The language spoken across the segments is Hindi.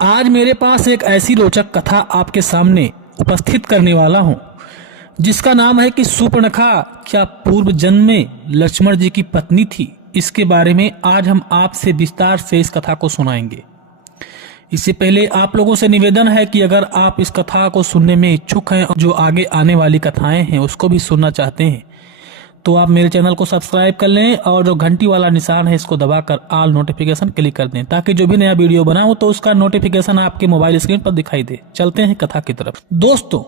आज मेरे पास एक ऐसी रोचक कथा आपके सामने उपस्थित करने वाला हूँ जिसका नाम है कि सूर्पणखा क्या पूर्व जन्म में लक्ष्मण जी की पत्नी थी। इसके बारे में आज हम आपसे विस्तार से इस कथा को सुनाएंगे। इससे पहले आप लोगों से निवेदन है कि अगर आप इस कथा को सुनने में इच्छुक हैं और जो आगे आने वाली कथाएं हैं उसको भी सुनना चाहते हैं तो आप मेरे चैनल को सब्सक्राइब कर लें और जो घंटी वाला निशान है इसको दबाकर ऑल नोटिफिकेशन क्लिक कर दें ताकि जो भी नया वीडियो बनाऊं तो उसका नोटिफिकेशन आपके मोबाइल स्क्रीन पर दिखाई दे। चलते हैं कथा की तरफ। दोस्तों,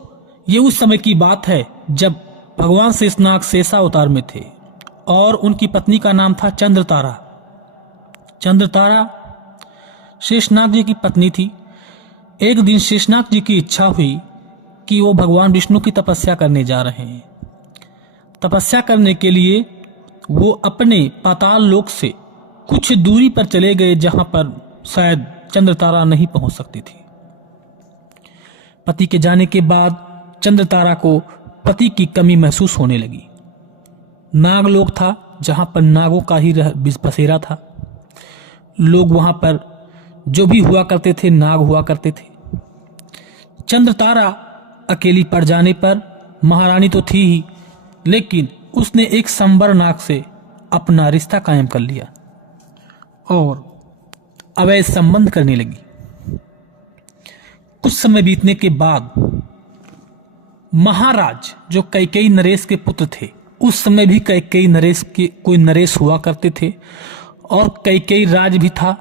ये उस समय की बात है जब भगवान शेषनाग शेषा अवतार में थे और उनकी पत्नी का नाम था चंद्रतारा। चंद्रतारा शेषनाग जी की पत्नी थी। एक दिन शेषनाग जी की इच्छा हुई कि वो भगवान विष्णु की तपस्या करने जा रहे हैं। तपस्या करने के लिए वो अपने पाताल लोक से कुछ दूरी पर चले गए जहां पर शायद चंद्रतारा नहीं पहुंच सकती थी। पति के जाने के बाद चंद्रतारा को पति की कमी महसूस होने लगी। नागलोक था जहां पर नागों का ही बसेरा था। लोग वहां पर जो भी हुआ करते थे नाग हुआ करते थे। चंद्रतारा अकेली पड़ जाने पर महारानी तो थी ही, लेकिन उसने एक संबर नाग से अपना रिश्ता कायम कर लिया और अवैध संबंध करने लगी। कुछ समय बीतने के बाद महाराज जो कैकेयी नरेश के पुत्र थे, उस समय भी कैकेयी नरेश के कोई नरेश हुआ करते थे और कैकेयी राज भी था,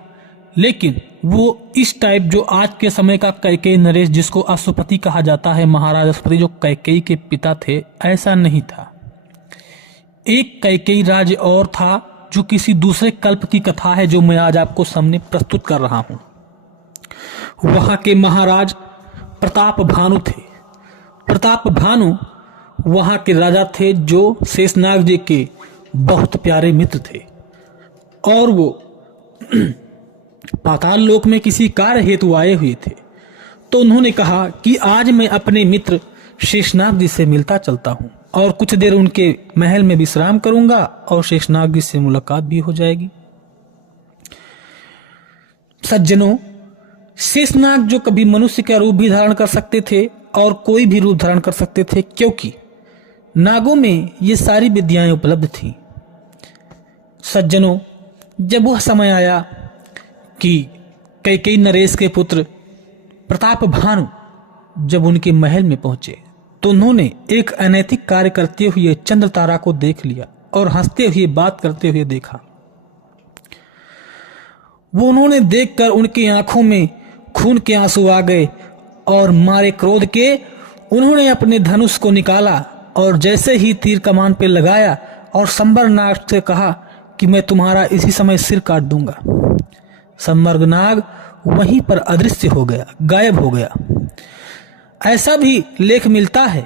लेकिन वो इस टाइप जो आज के समय का कैकेयी नरेश जिसको अश्वपति कहा जाता है, महाराज अश्वपति जो कैकेयी के पिता थे, ऐसा नहीं था। एक कैकेयी राज और था जो किसी दूसरे कल्प की कथा है जो मैं आज आपको सामने प्रस्तुत कर रहा हूं। वहां के महाराज प्रताप भानु थे। प्रताप भानु वहां के राजा थे जो शेषनाग जी के बहुत प्यारे मित्र थे और वो पाताल लोक में किसी कार्य हेतु आए हुए थे। तो उन्होंने कहा कि आज मैं अपने मित्र शेषनाग जी से मिलता चलता हूं और कुछ देर उनके महल में विश्राम करूंगा और शेषनाग जी से मुलाकात भी हो जाएगी। सज्जनों, शेषनाग जो कभी मनुष्य का रूप भी धारण कर सकते थे और कोई भी रूप धारण कर सकते थे, क्योंकि नागों में ये सारी विद्याएं उपलब्ध थीं। सज्जनों, जब वह समय आया कि कैकेयी नरेश के पुत्र प्रताप भानु जब उनके महल में पहुंचे तो उन्होंने एक अनैतिक कार्य करते हुए चंद्रतारा को देख लिया और हंसते हुए बात करते हुए देखा। वो उन्होंने देखकर उनकी आंखों में खून के आंसू आ गए और मारे क्रोध के उन्होंने अपने धनुष को निकाला और जैसे ही तीर कमान पे लगाया और संबर नाग से कहा कि मैं तुम्हारा इसी समय सिर काट दूंगा। संबर्ग नाग वहीं पर अदृश्य हो गया, गायब हो गया। ऐसा भी लेख मिलता है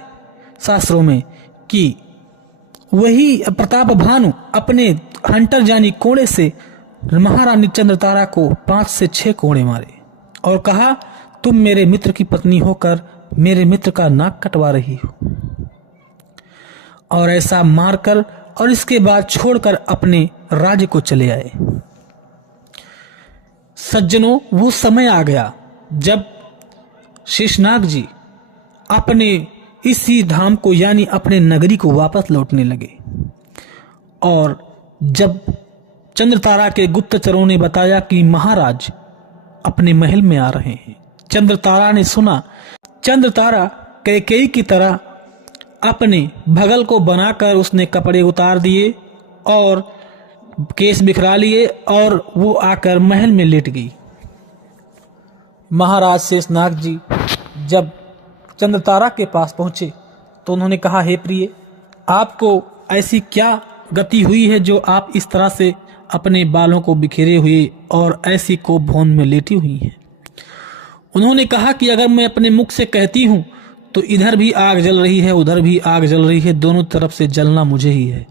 शास्त्रों में कि वही प्रताप भानु अपने हंटर जानी कोड़े से महारानी चंद्रतारा को 5 से 6 कोड़े मारे और कहा, तुम मेरे मित्र की पत्नी होकर मेरे मित्र का नाक कटवा रही हो। और ऐसा मारकर और इसके बाद छोड़कर अपने राज्य को चले आए। सज्जनों, वो समय आ गया जब शेषनाग जी अपने इसी धाम को यानी अपने नगरी को वापस लौटने लगे और जब चंद्रतारा के गुप्तचरों ने बताया कि महाराज अपने महल में आ रहे हैं, चंद्रतारा ने सुना। चंद्रतारा कैकेयी की तरह अपने भगल को बनाकर उसने कपड़े उतार दिए और केस बिखरा लिए और वो आकर महल में लेट गई। महाराज शेषनाग जी जब चंद्रतारा के पास पहुंचे तो उन्होंने कहा, हे प्रिय, आपको ऐसी क्या गति हुई है जो आप इस तरह से अपने बालों को बिखेरे हुए और ऐसी को भवन में लेटी हुई हैं। उन्होंने कहा कि अगर मैं अपने मुख से कहती हूं तो इधर भी आग जल रही है, उधर भी आग जल रही है, दोनों तरफ से जलना मुझे ही है।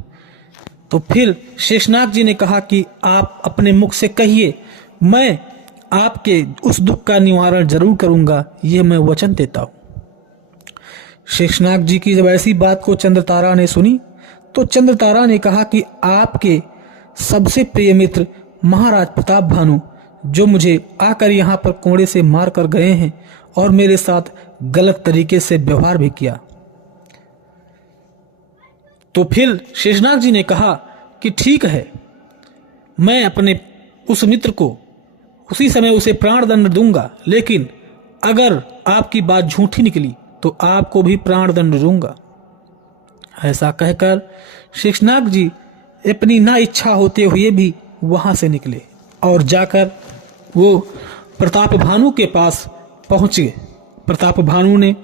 तो फिर शेषनाग जी ने कहा कि आप अपने मुख से कहिए, मैं आपके उस दुख का निवारण जरूर करूंगा, यह मैं वचन देता हूं। शेषनाग जी की जब ऐसी बात को चंद्रतारा ने सुनी तो चंद्रतारा ने कहा कि आपके सबसे प्रिय मित्र महाराज प्रताप भानु जो मुझे आकर यहाँ पर कोड़े से मार कर गए हैं और मेरे साथ गलत तरीके से व्यवहार भी किया। तो फिर शेषनाग जी ने कहा कि ठीक है, मैं अपने उस मित्र को उसी समय उसे प्राण दंड दूंगा, लेकिन अगर आपकी बात झूठी निकली तो आपको भी प्राण दंड दूंगा। ऐसा कहकर शेषनाग जी अपनी ना इच्छा होते हुए भी वहां से निकले और जाकर वो प्रताप भानु के पास पहुंच गए। प्रताप भानु ने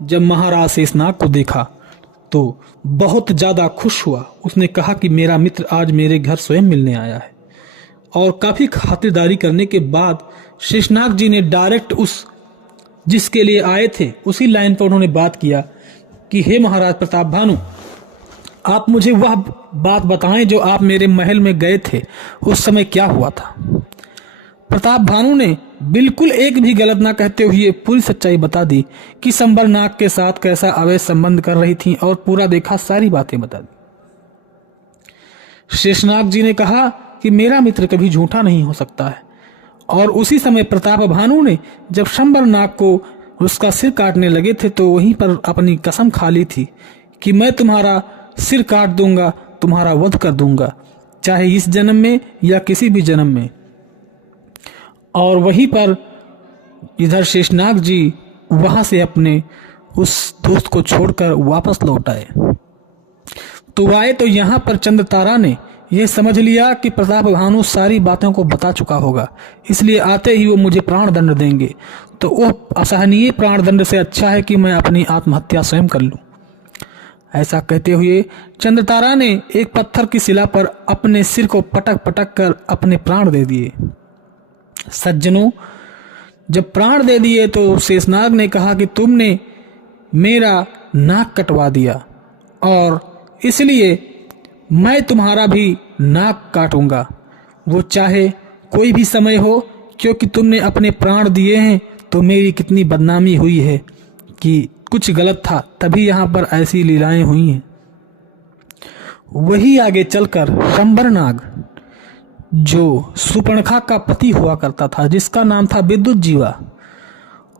जब महाराज शेषनाग को देखा तो बहुत ज्यादा खुश हुआ। उसने कहा कि मेरा मित्र आज मेरे घर स्वयं मिलने आया है। और काफी खातिरदारी करने के बाद शेषनाग जी ने डायरेक्ट उस जिसके लिए आए थे उसी लाइन पर उन्होंने बात किया कि हे महाराज प्रताप भानु, आप मुझे वह बात बताएं जो आप मेरे महल में गए थे, उस समय क्या हुआ था। प्रताप भानु ने बिल्कुल एक भी गलत ना कहते हुए पूरी सच्चाई बता दी कि संबरनाग के साथ कैसा अवैध संबंध कर रही थी और पूरा देखा, सारी बातें बता दी। शेषनाग जी ने कहा कि मेरा मित्र कभी झूठा नहीं हो सकता है। और उसी समय प्रताप भानु ने जब संबरनाग को उसका सिर काटने लगे थे तो वहीं पर अपनी कसम खा ली थी कि मैं तुम्हारा सिर काट दूंगा, तुम्हारा वध कर दूंगा, चाहे इस जन्म में या किसी भी जन्म में। और वहीं पर इधर शेषनाग जी वहां से अपने उस दोस्त को छोड़कर वापस लौट आए। तो आए तो यहाँ पर चंद्रतारा ने यह समझ लिया कि प्रताप भानु सारी बातों को बता चुका होगा, इसलिए आते ही वो मुझे प्राण दंड देंगे। तो वो असहनीय प्राण दंड से अच्छा है कि मैं अपनी आत्महत्या स्वयं कर लूं। ऐसा कहते हुए चंद्रतारा ने एक पत्थर की शिला पर अपने सिर को पटक पटक कर अपने प्राण दे दिए। सज्जनों, जब प्राण दे दिए तो शेषनाग ने कहा कि तुमने मेरा नाक कटवा दिया और इसलिए मैं तुम्हारा भी नाक काटूंगा, वो चाहे कोई भी समय हो, क्योंकि तुमने अपने प्राण दिए हैं तो मेरी कितनी बदनामी हुई है कि कुछ गलत था तभी यहाँ पर ऐसी लीलाएं हुई हैं। वही आगे चलकर संबरनाग जो सुपर्णखा का पति हुआ करता था, जिसका नाम था विद्युत जीवा,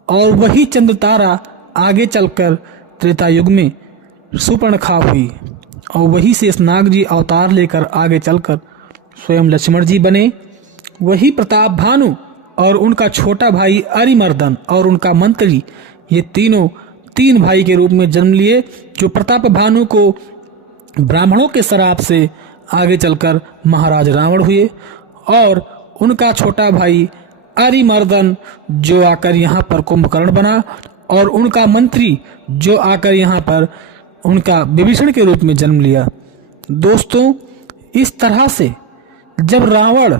और वही चंद्रतारा आगे चलकर त्रेता युग में सुपर्णखा हुई और वही शेषनाग जी अवतार लेकर आगे चलकर स्वयं लक्ष्मण जी बने। वही प्रताप भानु और उनका छोटा भाई अरिमर्दन और उनका मंत्री, ये तीनों तीन भाई के रूप में जन्म लिए, जो प्रताप भानु को ब्राह्मणों के शराप से आगे चलकर महाराज रावण हुए और उनका छोटा भाई अरिमर्दन जो आकर यहाँ पर कुंभकर्ण बना और उनका मंत्री जो आकर यहाँ पर उनका विभीषण के रूप में जन्म लिया। दोस्तों, इस तरह से जब रावण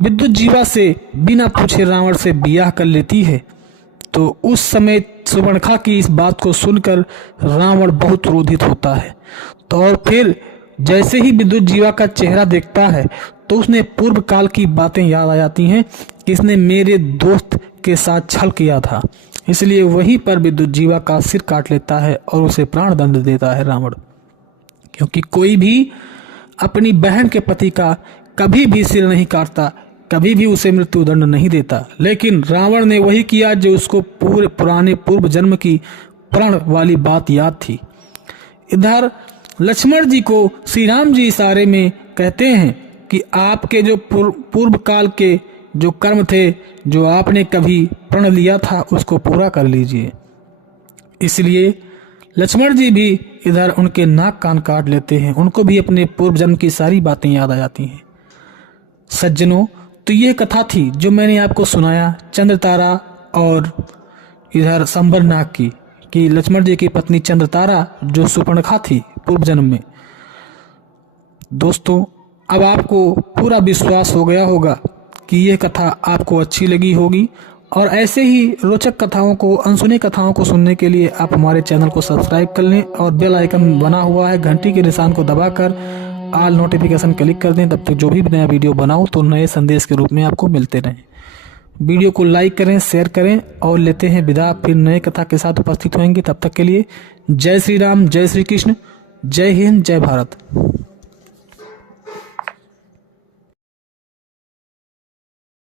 विद्युत जीवा से बिना पूछे रावण से बियाह कर लेती है तो उस समय सुपर्णखा की इस बात को सुनकर रावण बहुत क्रोधित होता है। तो और फिर जैसे ही विद्युत जीवा का चेहरा देखता है तो उसने पूर्व काल की बातें याद आ जाती हैं कि इसने मेरे दोस्त के साथ छल किया था, इसलिए वहीं पर विद्युत जीवा का सिर काट लेता है और उसे प्राण दंड देता है रावण। क्योंकि कोई भी अपनी बहन के पति का कभी भी सिर नहीं काटता, कभी भी उसे मृत्यु दंड नहीं देता, लेकिन रावण ने वही किया जो उसको पूरे पुराने पूर्व जन्म की प्रण वाली बात याद थी। इधर लक्ष्मण जी को श्री राम जी इशारे में कहते हैं कि आपके जो पूर्व काल के जो कर्म थे, जो आपने कभी प्रण लिया था, उसको पूरा कर लीजिए। इसलिए लक्ष्मण जी भी इधर उनके नाक कान काट लेते हैं, उनको भी अपने पूर्व जन्म की सारी बातें याद आ जाती हैं। सज्जनों, तो ये कथा थी जो मैंने आपको सुनाया चंद्रतारा और इधर संबरनाग की, कि लक्ष्मण जी की पत्नी चंद्रतारा जो सुपर्णखा थी पूर्व जन्म में। दोस्तों, अब आपको पूरा विश्वास हो गया होगा कि यह कथा आपको अच्छी लगी होगी, और ऐसे ही रोचक कथाओं को, अनसुनी कथाओं को सुनने के लिए आप हमारे चैनल को सब्सक्राइब कर लें और बेल आइकन बना हुआ है, घंटी के निशान को दबाकर ऑल नोटिफिकेशन क्लिक कर दें। तब तक जो भी नया वीडियो बनाऊं तो नए संदेश के रूप में आपको मिलते रहें। वीडियो को लाइक करें, शेयर करें और लेते हैं विदा। फिर नए कथा के साथ उपस्थित होंगे। तब तक के लिए जय श्री राम, जय श्री कृष्ण, जय हिंद, जय भारत।